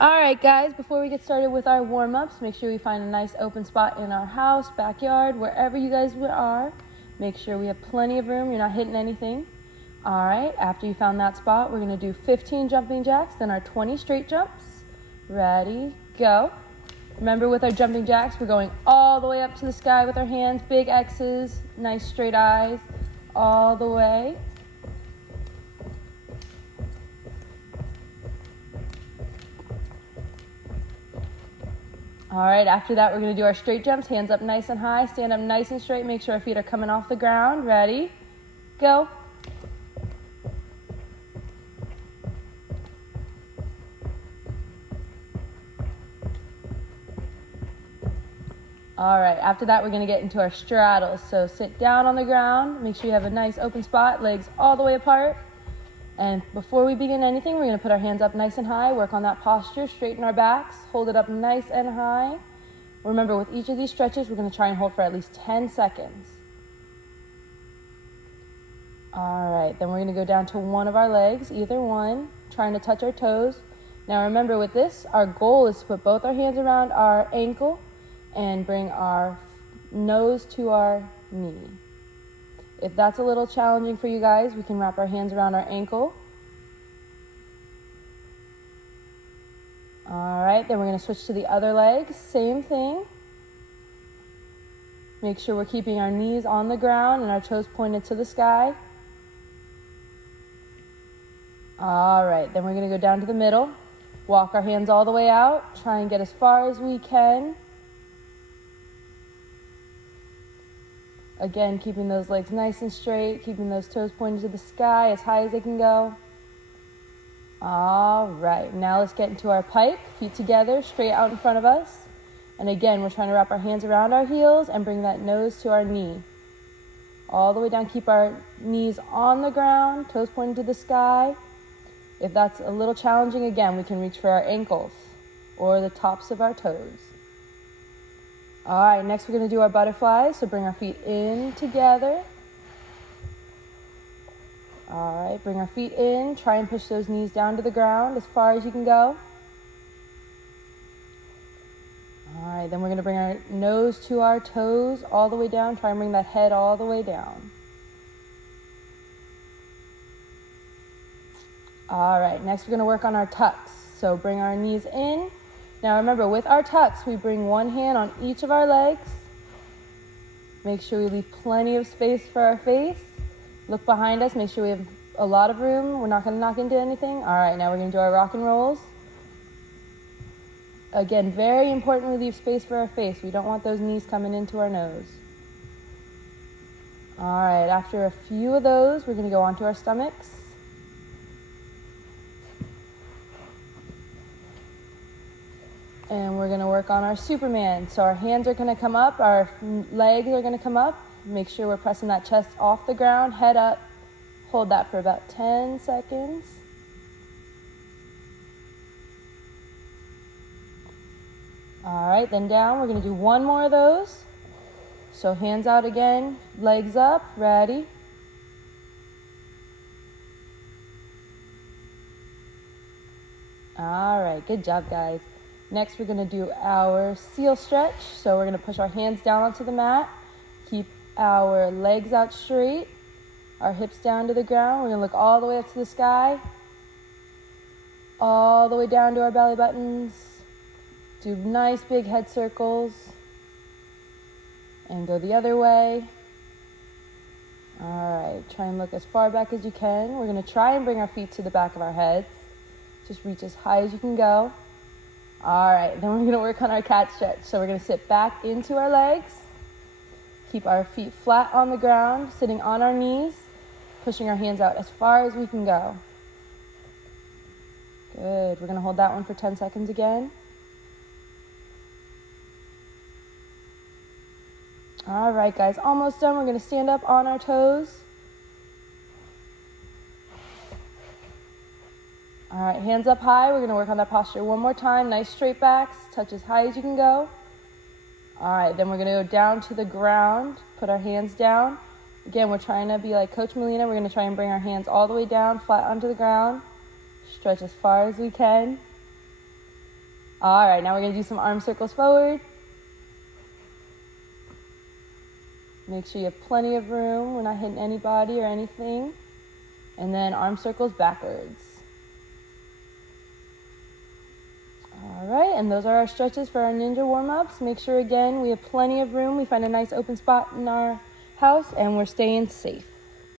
All right, guys, before we get started with our warm-ups, make sure we find a nice open spot in our house, backyard, wherever you guys are. Make sure we have plenty of room, you're not hitting anything. All right, after you found that spot, we're gonna do 15 jumping jacks, then our 20 straight jumps. Ready, go. Remember, with our jumping jacks, we're going all the way up to the sky with our hands, big X's, nice straight eyes, all the way. All right, after that, we're gonna do our straight jumps, hands up nice and high, stand up nice and straight, make sure our feet are coming off the ground. Ready, go. All right, after that, we're gonna get into our straddles. So sit down on the ground, make sure you have a nice open spot, legs all the way apart. And before we begin anything, we're gonna put our hands up nice and high, work on that posture, straighten our backs, hold it up nice and high. Remember, with each of these stretches, we're gonna try and hold for at least 10 seconds. All right, then we're gonna go down to one of our legs, either one, trying to touch our toes. Now remember, with this, our goal is to put both our hands around our ankle and bring our nose to our knee. If that's a little challenging for you guys, we can wrap our hands around our ankle. All right, then we're gonna switch to the other leg, same thing. Make sure we're keeping our knees on the ground and our toes pointed to the sky. All right, then we're gonna go down to the middle, walk our hands all the way out, try and get as far as we can. Again, keeping those legs nice and straight, keeping those toes pointed to the sky as high as they can go. All right, now let's get into our pike, feet together, straight out in front of us. And again, we're trying to wrap our hands around our heels and bring that nose to our knee. All the way down, keep our knees on the ground, toes pointed to the sky. If that's a little challenging, again, we can reach for our ankles or the tops of our toes. All right, next we're gonna do our butterflies. So bring our feet in together. All right, bring our feet in. Try and push those knees down to the ground as far as you can go. All right, then we're gonna bring our nose to our toes all the way down. Try and bring that head all the way down. All right, next we're gonna work on our tucks. So bring our knees in. Now remember, with our tucks, we bring one hand on each of our legs. Make sure we leave plenty of space for our face. Look behind us, make sure we have a lot of room. We're not gonna knock into anything. All right, now we're gonna do our rock and rolls. Again, very important, we leave space for our face. We don't want those knees coming into our nose. All right, after a few of those, we're gonna go onto our stomachs. And we're gonna work on our Superman. So our hands are gonna come up, our legs are gonna come up. Make sure we're pressing that chest off the ground, head up. Hold that for about 10 seconds. All right, then down. We're gonna do one more of those. So hands out again, legs up, ready. All right, good job, guys. Next, we're gonna do our seal stretch. So we're gonna push our hands down onto the mat. Keep our legs out straight, our hips down to the ground. We're gonna look all the way up to the sky, all the way down to our belly buttons. Do nice big head circles. And go the other way. All right, try and look as far back as you can. We're gonna try and bring our feet to the back of our heads. Just reach as high as you can go. All right, then we're gonna work on our cat stretch. So we're gonna sit back into our legs, keep our feet flat on the ground, sitting on our knees, pushing our hands out as far as we can go. Good, we're gonna hold that one for 10 seconds again. All right, guys, almost done. We're gonna stand up on our toes. All right, hands up high. We're gonna work on that posture one more time. Nice straight backs, touch as high as you can go. All right, then we're gonna go down to the ground, put our hands down. Again, we're trying to be like Coach Melina. We're gonna try and bring our hands all the way down, flat onto the ground. Stretch as far as we can. All right, now we're gonna do some arm circles forward. Make sure you have plenty of room. We're not hitting anybody or anything. And then arm circles backwards. All right, and those are our stretches for our ninja warm-ups. Make sure, again, we have plenty of room. We find a nice open spot in our house, and we're staying safe.